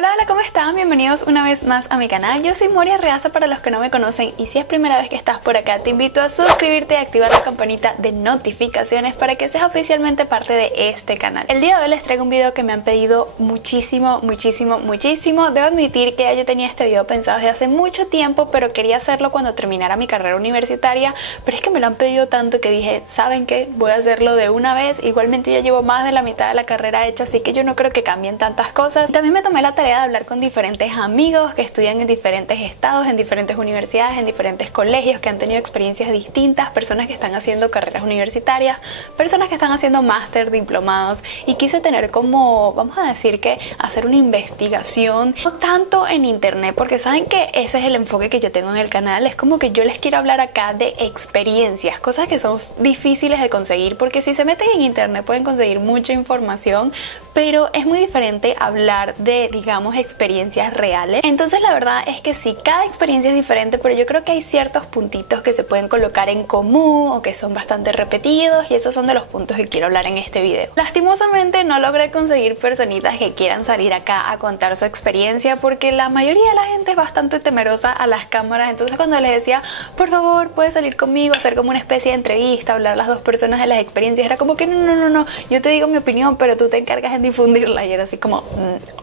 Hola, hola, ¿cómo están? Bienvenidos una vez más a mi canal. Yo soy Moria Reaza para los que no me conocen, y si es primera vez que estás por acá te invito a suscribirte y activar la campanita de notificaciones para que seas oficialmente parte de este canal. El día de hoy les traigo un video que me han pedido muchísimo. Debo admitir que ya yo tenía este video pensado desde hace mucho tiempo, pero quería hacerlo cuando terminara mi carrera universitaria, pero es que me lo han pedido tanto que dije, ¿saben qué? Voy a hacerlo de una vez. Igualmente ya llevo más de la mitad de la carrera hecha, así que yo no creo que cambien tantas cosas. También me tomé la tarea de hablar con diferentes amigos que estudian en diferentes estados, en diferentes universidades, en diferentes colegios, que han tenido experiencias distintas, personas que están haciendo carreras universitarias, personas que están haciendo máster, diplomados, y quise tener como, vamos a decir que hacer una investigación, no tanto en internet, porque saben que ese es el enfoque que yo tengo en el canal. Es como que yo les quiero hablar acá de experiencias, cosas que son difíciles de conseguir, porque si se meten en internet pueden conseguir mucha información, pero es muy diferente hablar de, digamos, experiencias reales. Entonces la verdad es que sí, cada experiencia es diferente, pero yo creo que hay ciertos puntitos que se pueden colocar en común o que son bastante repetidos, y esos son de los puntos que quiero hablar en este video. Lastimosamente no logré conseguir personitas que quieran salir acá a contar su experiencia, porque la mayoría de la gente es bastante temerosa a las cámaras. Entonces cuando les decía, por favor, puedes salir conmigo, hacer como una especie de entrevista, hablar las dos personas de las experiencias, era como que no, yo te digo mi opinión, pero tú te encargas en difundirla, y era así como,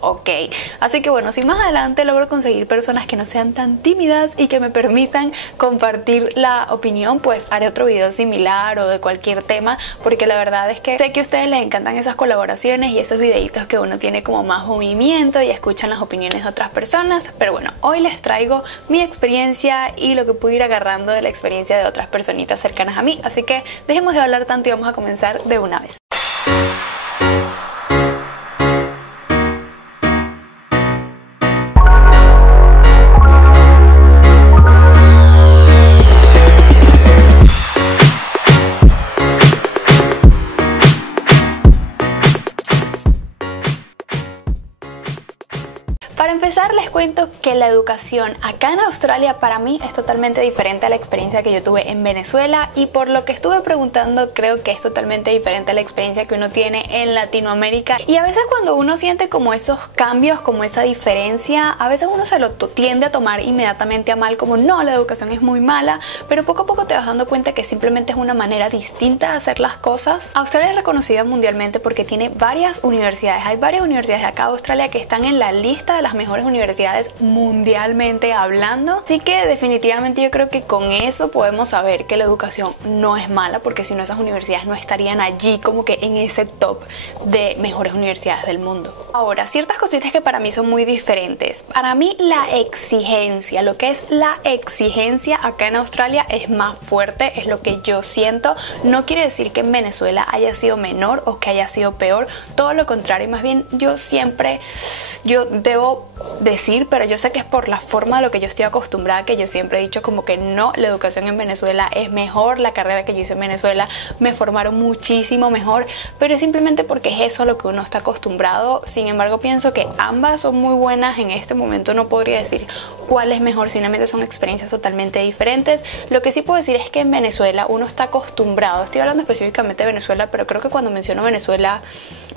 ok. Así que bueno, si más adelante logro conseguir personas que no sean tan tímidas y que me permitan compartir la opinión, pues haré otro video similar o de cualquier tema, porque la verdad es que sé que a ustedes les encantan esas colaboraciones y esos videitos que uno tiene como más movimiento y escuchan las opiniones de otras personas. Pero bueno, hoy les traigo mi experiencia y lo que pude ir agarrando de la experiencia de otras personitas cercanas a mí, así que dejemos de hablar tanto y vamos a comenzar de una vez. Para empezar, les cuento que la educación acá en Australia para mí es totalmente diferente a la experiencia que yo tuve en Venezuela, y por lo que estuve preguntando creo que es totalmente diferente a la experiencia que uno tiene en Latinoamérica. Y a veces cuando uno siente como esos cambios, como esa diferencia, a veces uno se lo tiende a tomar inmediatamente a mal, como no, la educación es muy mala, pero poco a poco te vas dando cuenta que simplemente es una manera distinta de hacer las cosas. Australia es reconocida mundialmente porque tiene varias universidades. Hay varias universidades de acá de Australia que están en la lista de las mejores universidades mundialmente hablando, así que definitivamente yo creo que con eso podemos saber que la educación no es mala, porque si no esas universidades no estarían allí como que en ese top de mejores universidades del mundo. Ahora, ciertas cositas que para mí son muy diferentes. Para mí la exigencia, lo que es la exigencia acá en Australia es más fuerte, es lo que yo siento. No quiere decir que en Venezuela haya sido menor o que haya sido peor, todo lo contrario, más bien yo debo decir, pero yo sé que es por la forma de lo que yo estoy acostumbrada, que yo siempre he dicho como que no, la educación en Venezuela es mejor, la carrera que yo hice en Venezuela me formaron muchísimo mejor, pero es simplemente porque es eso a lo que uno está acostumbrado. Sin embargo, pienso que ambas son muy buenas. En este momento no podría decir cuál es mejor, simplemente son experiencias totalmente diferentes. Lo que sí puedo decir es que en Venezuela uno está acostumbrado, estoy hablando específicamente de Venezuela, pero creo que cuando menciono Venezuela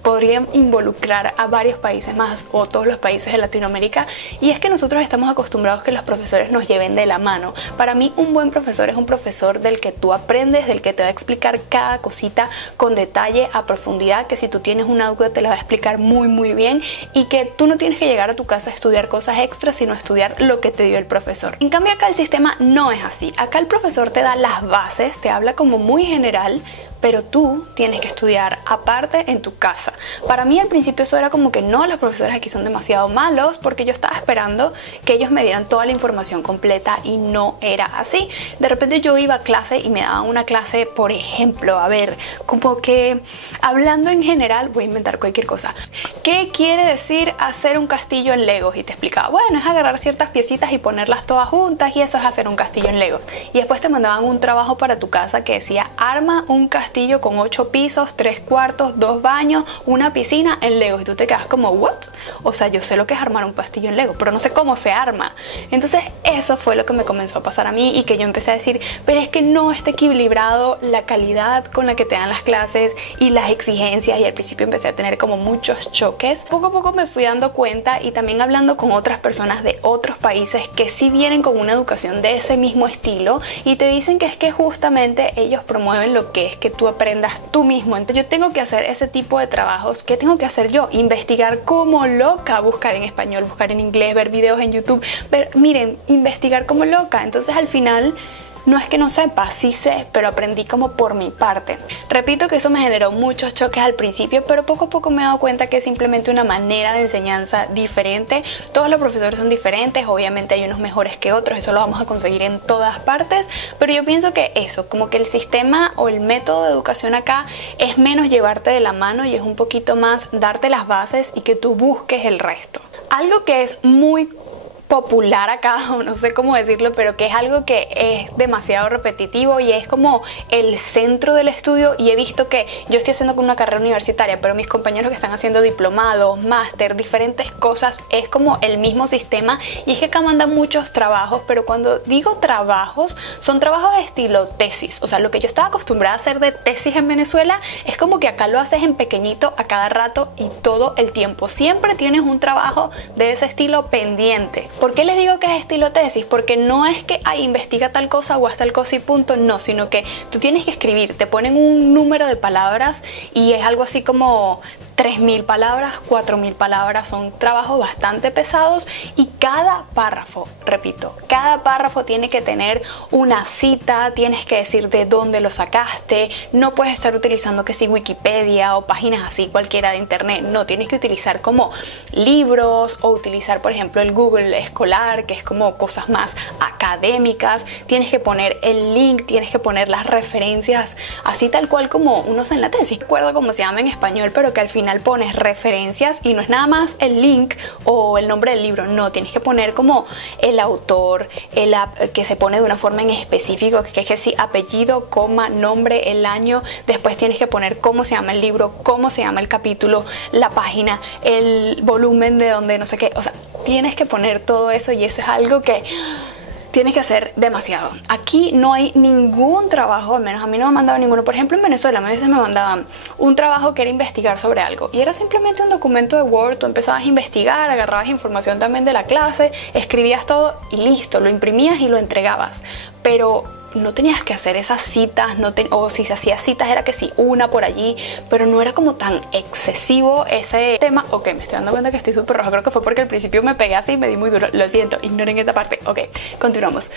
podría involucrar a varios países más o todos los países de Latinoamérica, y es que nosotros estamos acostumbrados que los profesores nos lleven de la mano. Para mí un buen profesor es un profesor del que tú aprendes, del que te va a explicar cada cosita con detalle, a profundidad, que si tú tienes una duda te la va a explicar muy bien, y que tú no tienes que llegar a tu casa a estudiar cosas extras, sino estudiar lo que te dio el profesor. En cambio acá el sistema no es así. Acá el profesor te da las bases, te habla como muy general, pero tú tienes que estudiar aparte en tu casa. Para mí al principio eso era como que no, los profesores aquí son demasiado malos, porque yo estaba esperando que ellos me dieran toda la información completa y no era así. De repente yo iba a clase y me daban una clase, por ejemplo, a ver, como que hablando en general, voy a inventar cualquier cosa. ¿Qué quiere decir hacer un castillo en Legos? Y te explicaba, bueno, es agarrar ciertas piecitas y ponerlas todas juntas y eso es hacer un castillo en Legos. Y después te mandaban un trabajo para tu casa que decía, arma un castillo castillo con 8 pisos, 3 cuartos, 2 baños, una piscina en Lego. Y tú te quedas como, ¿what? O sea, yo sé lo que es armar un castillo en Lego, pero no sé cómo se arma. Entonces eso fue lo que me comenzó a pasar a mí y que yo empecé a decir, pero es que no está equilibrado la calidad con la que te dan las clases y las exigencias, y al principio empecé a tener como muchos choques. Poco a poco me fui dando cuenta, y también hablando con otras personas de otros países que sí vienen con una educación de ese mismo estilo y te dicen que es que justamente ellos promueven lo que es que tú aprendas tú mismo. Entonces yo tengo que hacer ese tipo de trabajos. ¿Qué tengo que hacer yo? Investigar como loca, buscar en español, buscar en inglés, ver videos en YouTube, miren, investigar como loca. Entonces al final no es que no sepa, sí sé, pero aprendí como por mi parte. Repito que eso me generó muchos choques al principio, pero poco a poco me he dado cuenta que es simplemente una manera de enseñanza diferente. Todos los profesores son diferentes, obviamente hay unos mejores que otros, eso lo vamos a conseguir en todas partes, pero yo pienso que eso, como que el sistema o el método de educación acá es menos llevarte de la mano y es un poquito más darte las bases y que tú busques el resto. Algo que es muy popular acá, o no sé cómo decirlo, pero que es algo que es demasiado repetitivo y es como el centro del estudio, y he visto que yo estoy haciendo una carrera universitaria, pero mis compañeros que están haciendo diplomados, máster, diferentes cosas, es como el mismo sistema, y es que acá mandan muchos trabajos, pero cuando digo trabajos, son trabajos de estilo tesis, o sea, lo que yo estaba acostumbrada a hacer de tesis en Venezuela, es como que acá lo haces en pequeñito a cada rato y todo el tiempo, siempre tienes un trabajo de ese estilo pendiente. ¿Por qué les digo que es estilo tesis? Porque no es que investiga tal cosa o haz tal cosa y punto, no, sino que tú tienes que escribir, te ponen un número de palabras y es algo así como 3.000 palabras, 4.000 palabras, son trabajos bastante pesados, y cada párrafo, repito, cada párrafo tiene que tener una cita, tienes que decir de dónde lo sacaste, no puedes estar utilizando que si Wikipedia o páginas así cualquiera de internet, no, tienes que utilizar como libros o utilizar por ejemplo el Google escolar, que es como cosas más académicas, tienes que poner el link, tienes que poner las referencias, así tal cual como uno hace en la tesis, no recuerdo cómo se llama en español, pero que al final pones referencias y no es nada más el link o el nombre del libro, no, tienes que poner como el autor, que se pone de una forma en específico, que es que sí, apellido, coma, nombre, el año, después tienes que poner cómo se llama el libro, cómo se llama el capítulo, la página, el volumen de donde no sé qué, o sea, tienes que poner todo eso, y eso es algo que tienes que hacer demasiado. Aquí no hay ningún trabajo, al menos a mí no me han mandado ninguno. Por ejemplo, en Venezuela a veces me mandaban un trabajo que era investigar sobre algo y era simplemente un documento de Word. Tú empezabas a investigar, agarrabas información también de la clase, escribías todo y listo, lo imprimías y lo entregabas. Pero no tenías que hacer esas citas, o si se hacía citas era que sí, una por allí, pero no era como tan excesivo ese tema. Ok, me estoy dando cuenta que estoy súper roja, creo que fue porque al principio me pegué así y me di muy duro, lo siento, ignoren esta parte. Ok, continuamos.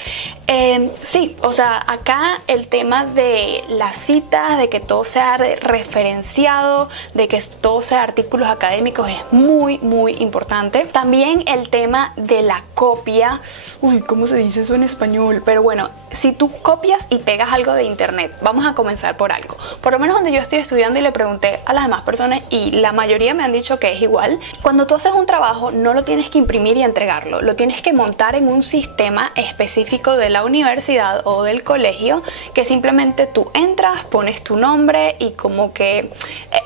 Sí, o sea, acá el tema de las citas, de que todo sea referenciado, de que todo sea artículos académicos es muy, muy importante. También el tema de la copia, ¿cómo se dice eso en español? Pero bueno, si tú copias y pegas algo de internet, vamos a comenzar por algo. Por lo menos donde yo estoy estudiando y le pregunté a las demás personas y la mayoría me han dicho que es igual. Cuando tú haces un trabajo no lo tienes que imprimir y entregarlo, lo tienes que montar en un sistema específico de la universidad o del colegio, que simplemente tú entras, pones tu nombre y como que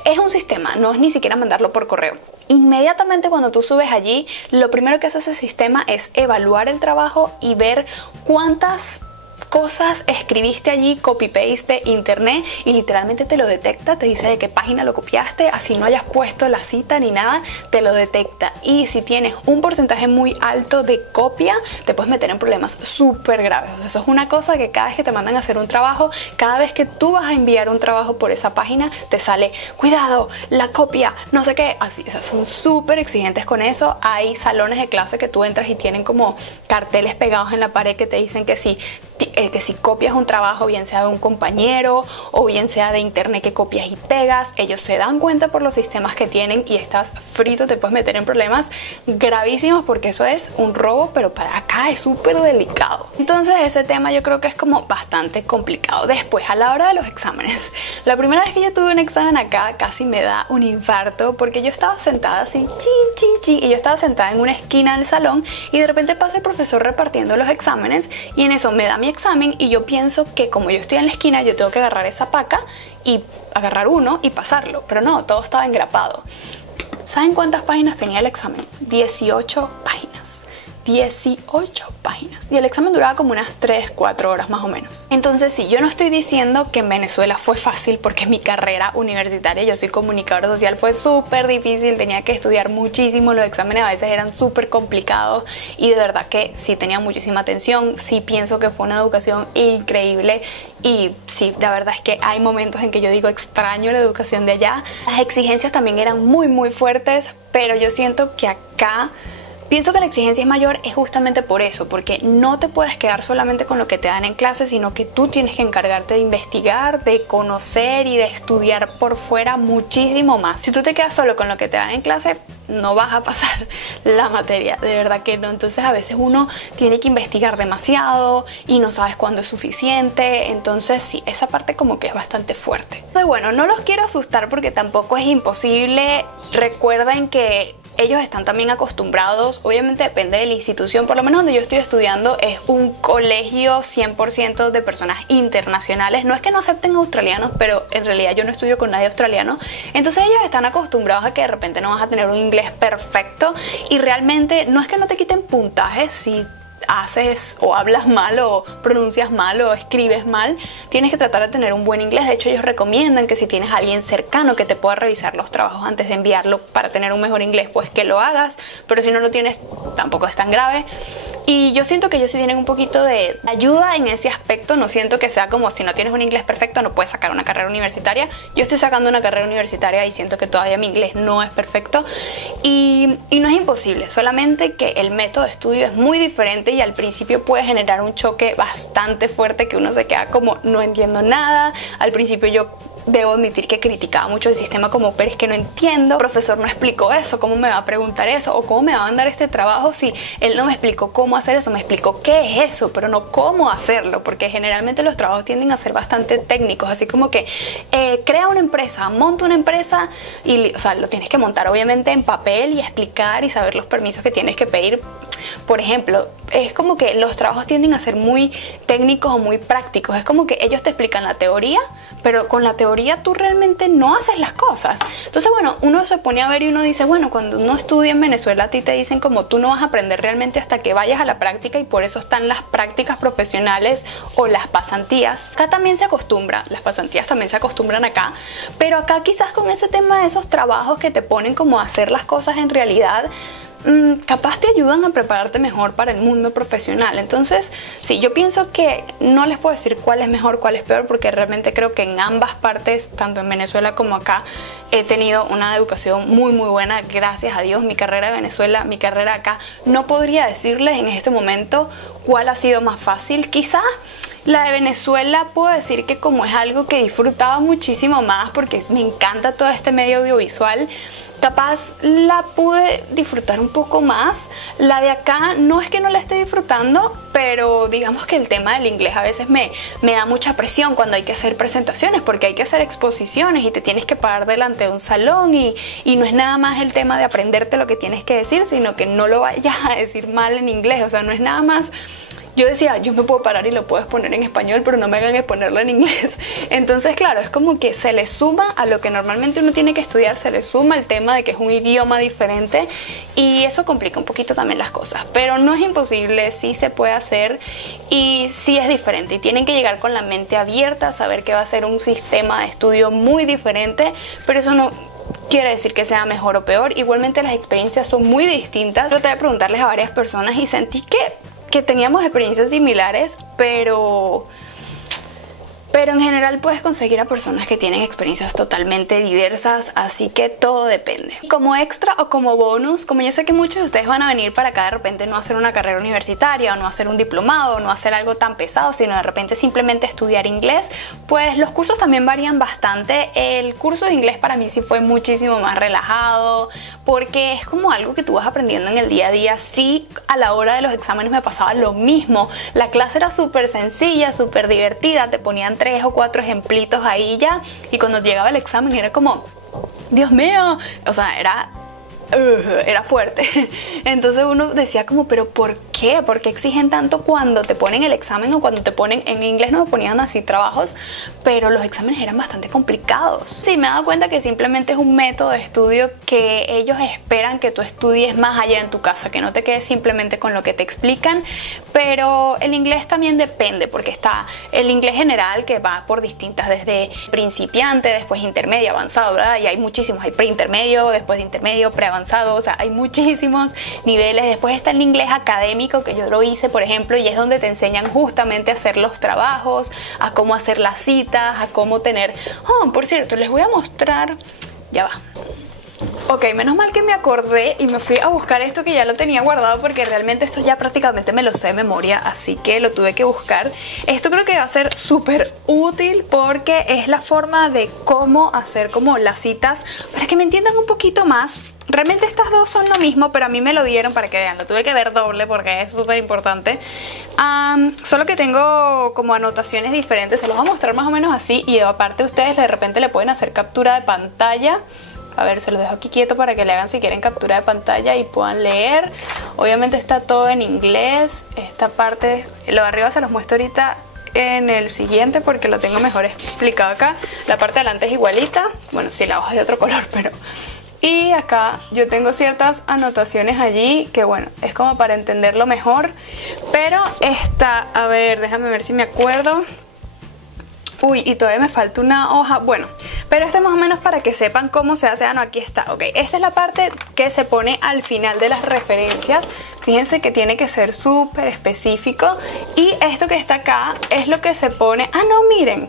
es un sistema, no es ni siquiera mandarlo por correo. Inmediatamente cuando tú subes allí, lo primero que hace ese sistema es evaluar el trabajo y ver cuántas cosas escribiste allí, copy-paste de internet, y literalmente te lo detecta, te dice de qué página lo copiaste, así no hayas puesto la cita ni nada, te lo detecta. Y si tienes un porcentaje muy alto de copia, te puedes meter en problemas súper graves. O sea, eso es una cosa que cada vez que te mandan a hacer un trabajo, cada vez que tú vas a enviar un trabajo por esa página, te sale, cuidado, la copia, no sé qué, así, o sea, son súper exigentes con eso. Hay salones de clase que tú entras y tienen como carteles pegados en la pared que te dicen que si copias un trabajo, bien sea de un compañero o bien sea de internet que copias y pegas, ellos se dan cuenta por los sistemas que tienen y estás frito, te puedes meter en problemas gravísimos porque eso es un robo, pero para acá es súper delicado. Entonces ese tema yo creo que es como bastante complicado. Después, a la hora de los exámenes, la primera vez que yo tuve un examen acá casi me da un infarto porque yo estaba sentada así, y yo estaba sentada en una esquina del salón y de repente pasa el profesor repartiendo los exámenes y en eso me da mi examen y yo pienso que como yo estoy en la esquina, yo tengo que agarrar esa paca y agarrar uno y pasarlo, pero no, todo estaba engrapado. ¿Saben cuántas páginas tenía el examen? 18 páginas. 18 páginas. Y el examen duraba como unas 3-4 horas más o menos. Entonces sí, yo no estoy diciendo que en Venezuela fue fácil, porque mi carrera universitaria, yo soy comunicadora social, fue súper difícil, tenía que estudiar muchísimo, los exámenes a veces eran súper complicados y de verdad que sí tenía muchísima atención, sí pienso que fue una educación increíble y sí, la verdad es que hay momentos en que yo digo extraño la educación de allá. Las exigencias también eran muy fuertes, pero yo siento que acá pienso que la exigencia es mayor es justamente por eso, porque no te puedes quedar solamente con lo que te dan en clase, sino que tú tienes que encargarte de investigar, de conocer y de estudiar por fuera muchísimo más. Si tú te quedas solo con lo que te dan en clase, no vas a pasar la materia, de verdad que no. Entonces a veces uno tiene que investigar demasiado y no sabes cuándo es suficiente, entonces sí, esa parte como que es bastante fuerte. Entonces bueno, no los quiero asustar porque tampoco es imposible. Recuerden que ellos están también acostumbrados, obviamente depende de la institución, por lo menos donde yo estoy estudiando es un colegio 100% de personas internacionales. No es que no acepten australianos, pero en realidad yo no estudio con nadie australiano, entonces ellos están acostumbrados a que de repente no vas a tener un inglés perfecto y realmente no es que no te quiten puntajes si haces o hablas mal o pronuncias mal o escribes mal, tienes que tratar de tener un buen inglés. De hecho, ellos recomiendan que si tienes a alguien cercano que te pueda revisar los trabajos antes de enviarlo para tener un mejor inglés, pues que lo hagas, pero si no lo tienes tampoco es tan grave. Y yo siento que ellos sí tienen un poquito de ayuda en ese aspecto. No siento que sea como si no tienes un inglés perfecto no puedes sacar una carrera universitaria. Yo estoy sacando una carrera universitaria y siento que todavía mi inglés no es perfecto y no es imposible, solamente que el método de estudio es muy diferente y al principio puede generar un choque bastante fuerte que uno se queda como no entiendo nada. Al principio yo debo admitir que criticaba mucho el sistema como, pero es que no entiendo, el profesor no explicó eso, ¿cómo me va a preguntar eso? ¿O cómo me va a mandar este trabajo si él no me explicó cómo hacer eso? Me explicó qué es eso, pero no cómo hacerlo, porque generalmente los trabajos tienden a ser bastante técnicos, así como que crea una empresa, monta una empresa y, o sea, lo tienes que montar obviamente en papel y explicar y saber los permisos que tienes que pedir. Por ejemplo, es como que los trabajos tienden a ser muy técnicos o muy prácticos. Es como que ellos te explican la teoría, pero con la teoría tú realmente no haces las cosas. Entonces, bueno, uno se pone a ver y uno dice, bueno, cuando uno estudia en Venezuela a ti te dicen como tú no vas a aprender realmente hasta que vayas a la práctica y por eso están las prácticas profesionales o las pasantías. Acá también se acostumbra, las pasantías también se acostumbran acá, pero acá quizás con ese tema de esos trabajos que te ponen como a hacer las cosas en realidad, capaz te ayudan a prepararte mejor para el mundo profesional. Entonces, sí, yo pienso que no les puedo decir cuál es mejor, cuál es peor, porque realmente creo que en ambas partes, tanto en Venezuela como acá, he tenido una educación muy buena, gracias a Dios. Mi carrera de Venezuela, mi carrera acá, no podría decirles en este momento cuál ha sido más fácil. Quizás la de Venezuela puedo decir que como es algo que disfrutaba muchísimo más porque me encanta todo este medio audiovisual, capaz la pude disfrutar un poco más. La de acá no es que no la esté disfrutando, pero digamos que el tema del inglés a veces me da mucha presión cuando hay que hacer presentaciones, porque hay que hacer exposiciones y te tienes que parar delante de un salón y no es nada más el tema de aprenderte lo que tienes que decir, sino que no lo vayas a decir mal en inglés. O sea, no es nada más. Yo decía, yo me puedo parar y lo puedo exponer en español, pero no me hagan exponerlo en inglés. Entonces, claro, es como que se le suma a lo que normalmente uno tiene que estudiar, se le suma el tema de que es un idioma diferente y eso complica un poquito también las cosas. Pero no es imposible, sí se puede hacer y sí es diferente. Y tienen que llegar con la mente abierta, saber que va a ser un sistema de estudio muy diferente, pero eso no quiere decir que sea mejor o peor. Igualmente las experiencias son muy distintas. Traté de preguntarles a varias personas y sentí que teníamos experiencias similares, pero en general puedes conseguir a personas que tienen experiencias totalmente diversas, así que todo depende. Como extra o como bonus, como yo sé que muchos de ustedes van a venir para acá de repente no hacer una carrera universitaria o no hacer un diplomado o no hacer algo tan pesado, sino de repente simplemente estudiar inglés, pues los cursos también varían bastante. El curso de inglés para mí sí fue muchísimo más relajado, porque es como algo que tú vas aprendiendo en el día a día. Sí, a la hora de los exámenes me pasaba lo mismo. La clase era súper sencilla, súper divertida, te ponían 3 o 4 ejemplitos ahí ya, y cuando llegaba el examen era como, Dios mío, o sea, era era fuerte. Entonces uno decía como, pero ¿por qué? ¿Por qué exigen tanto cuando te ponen el examen o cuando te ponen, en inglés no me ponían así trabajos, pero los exámenes eran bastante complicados? Sí, me he dado cuenta que simplemente es un método de estudio que ellos esperan que tú estudies más allá en tu casa, que no te quedes simplemente con lo que te explican, pero el inglés también depende, porque está el inglés general que va por distintas, desde principiante, después intermedio, avanzado, ¿verdad? Y hay muchísimos, hay preintermedio, después de intermedio, preavanzado, o sea, hay muchísimos niveles. Después está el inglés académico, que yo lo hice, por ejemplo, y es donde te enseñan justamente a hacer los trabajos, a cómo hacer las citas, a cómo tener... Oh, por cierto, les voy a mostrar... Ya va. Ok, menos mal que me acordé y me fui a buscar esto que ya lo tenía guardado, porque realmente esto ya prácticamente me lo sé de memoria, así que lo tuve que buscar. Esto creo que va a ser súper útil porque es la forma de cómo hacer como las citas, para que me entiendan un poquito más. Realmente estas dos son lo mismo, pero a mí me lo dieron para que vean, lo tuve que ver doble porque es súper importante. Solo que tengo como anotaciones diferentes, se los voy a mostrar más o menos así, y aparte ustedes de repente le pueden hacer captura de pantalla. A ver, se los dejo aquí quieto para que le hagan si quieren captura de pantalla y puedan leer. Obviamente está todo en inglés. Esta parte, lo de arriba se los muestro ahorita en el siguiente porque lo tengo mejor explicado acá. La parte de adelante es igualita. Bueno, sí, la hoja es de otro color, pero... Y acá yo tengo ciertas anotaciones allí que bueno, es como para entenderlo mejor. Pero esta, a ver, déjame ver si me acuerdo. Uy, y todavía me falta una hoja. Bueno, pero este más o menos para que sepan cómo se hace. Ah, no, aquí está. Ok, esta es la parte que se pone al final de las referencias. Fíjense que tiene que ser súper específico. Y esto que está acá es lo que se pone... Ah, no, miren.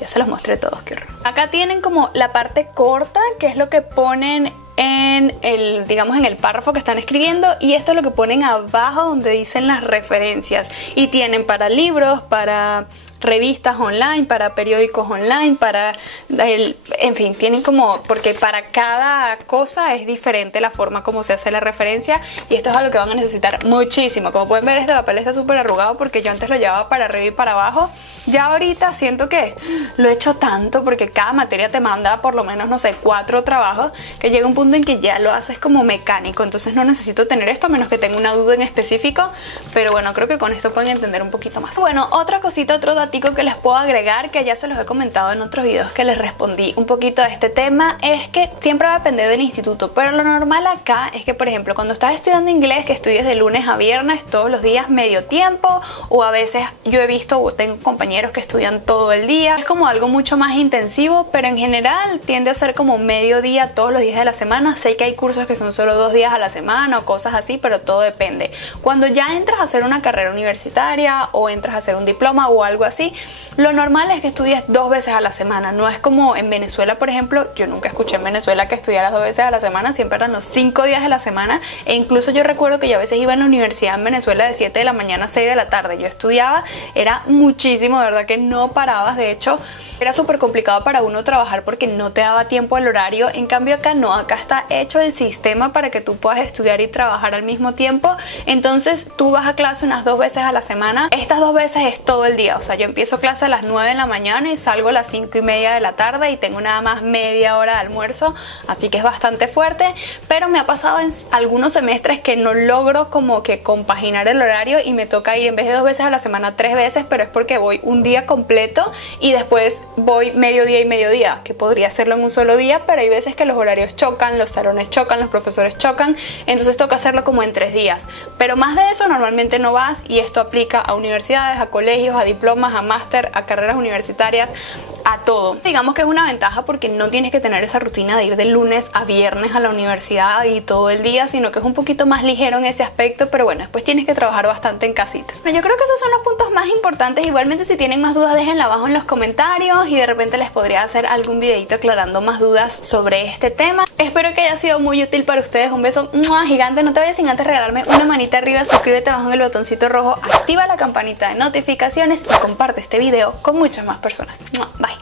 Ya se los mostré todos, qué horror. Acá tienen como la parte corta, que es lo que ponen en el, digamos, en el párrafo que están escribiendo, y esto es lo que ponen abajo donde dicen las referencias. Y tienen para libros, para revistas online, para periódicos online, para en fin, tienen como, porque para cada cosa es diferente la forma como se hace la referencia, y esto es algo que van a necesitar muchísimo. Como pueden ver, este papel está súper arrugado porque yo antes lo llevaba para arriba y para abajo. Ya ahorita siento que lo he hecho tanto porque cada materia te manda por lo menos, no sé, 4 trabajos, que llega un punto en que ya lo haces como mecánico, entonces no necesito tener esto a menos que tenga una duda en específico, pero bueno, creo que con esto pueden entender un poquito más. Bueno, otra cosita, otro datico que les puedo agregar, que ya se los he comentado en otros videos que les respondí un poquito a este tema, es que siempre va a depender del instituto, pero lo normal acá es que, por ejemplo, cuando estás estudiando inglés, que estudies de lunes a viernes todos los días medio tiempo, o a veces yo he visto o tengo compañeros que estudian todo el día, es como algo mucho más intensivo, pero en general tiende a ser como medio día todos los días de la semana. Sé que hay cursos que son solo 2 días a la semana o cosas así, pero todo depende. Cuando ya entras a hacer una carrera universitaria o entras a hacer un diploma o algo así, lo normal es que estudies 2 veces a la semana. No es como en Venezuela, por ejemplo. Yo nunca escuché en Venezuela que estudiaras 2 veces a la semana, siempre eran los 5 días de la semana, e incluso yo recuerdo que yo a veces iba a la universidad en Venezuela de 7 de la mañana a 6 de la tarde. Yo estudiaba, era muchísimo, de verdad que no parabas. De hecho, era súper complicado para uno trabajar porque no te daba tiempo el horario. En cambio acá no, acá está hecho el sistema para que tú puedas estudiar y trabajar al mismo tiempo. Entonces tú vas a clase unas 2 veces a la semana. Estas 2 veces es todo el día, o sea, yo empiezo clase a las 9 de la mañana y salgo a las 5:30 de la tarde y tengo nada más media hora de almuerzo, así que es bastante fuerte. Pero me ha pasado en algunos semestres que no logro como que compaginar el horario y me toca ir en vez de 2 veces a la semana 3 veces, pero es porque voy un día completo y después voy mediodía y mediodía, que podría hacerlo en un solo día, pero hay veces que los horarios chocan, los salones chocan, los profesores chocan, entonces toca hacerlo como en 3 días. Pero más de eso normalmente no vas, y esto aplica a universidades, a colegios, a diplomas, a máster, a carreras universitarias, a todo. Digamos que es una ventaja porque no tienes que tener esa rutina de ir de lunes a viernes a la universidad y todo el día, sino que es un poquito más ligero en ese aspecto, pero bueno, después tienes que trabajar bastante en casita. Bueno, yo creo que esos son los puntos más importantes. Igualmente, si tienen más dudas, déjenla abajo en los comentarios y de repente les podría hacer algún videito aclarando más dudas sobre este tema. Espero que haya sido muy útil para ustedes. Un beso gigante. No te vayas sin antes regalarme una manita arriba, suscríbete abajo en el botoncito rojo, activa la campanita de notificaciones y comparte este video con muchas más personas. Bye.